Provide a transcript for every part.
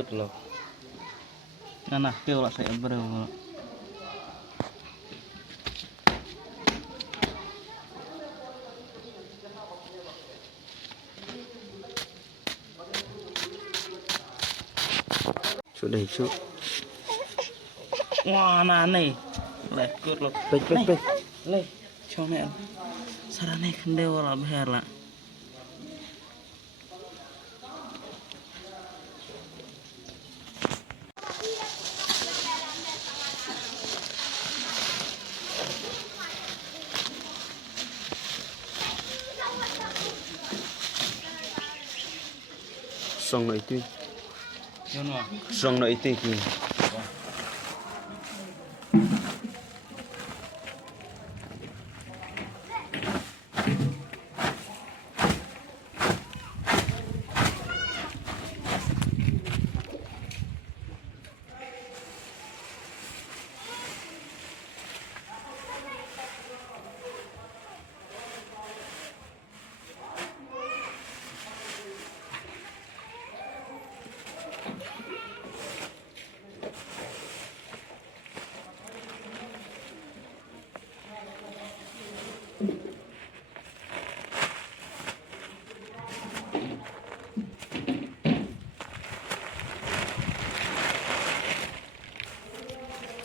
good loh. Nah, kêu là sẽ bro. Chỗ đây chỗ. Wah, nah nih. Leh, good loh. Baik. Leh, cho mẹ. Sarane kendeo lah behar lah. Song nó itu. Yun wah. Song nó itu kì.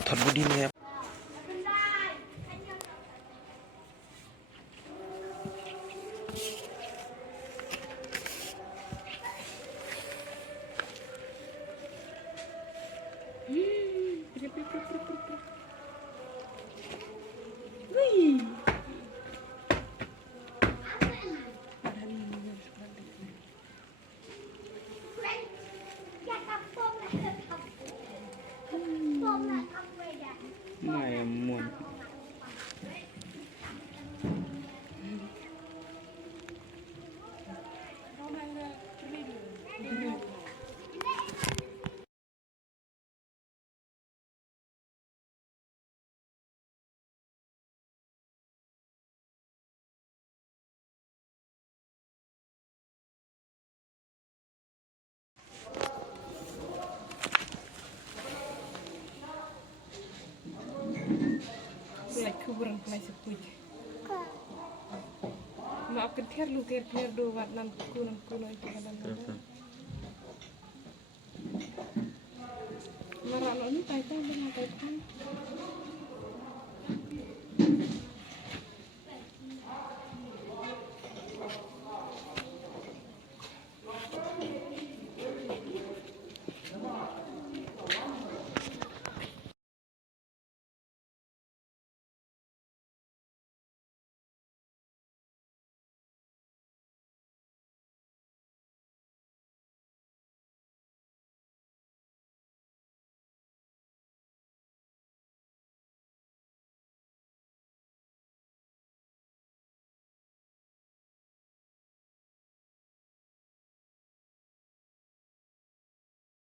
Thật body này. Mày muốn. Like kuburan play sepuj. Mak ketir lu ketir do wat nan kuno itu kan. Marah lo ni tai tai dengan tai tai.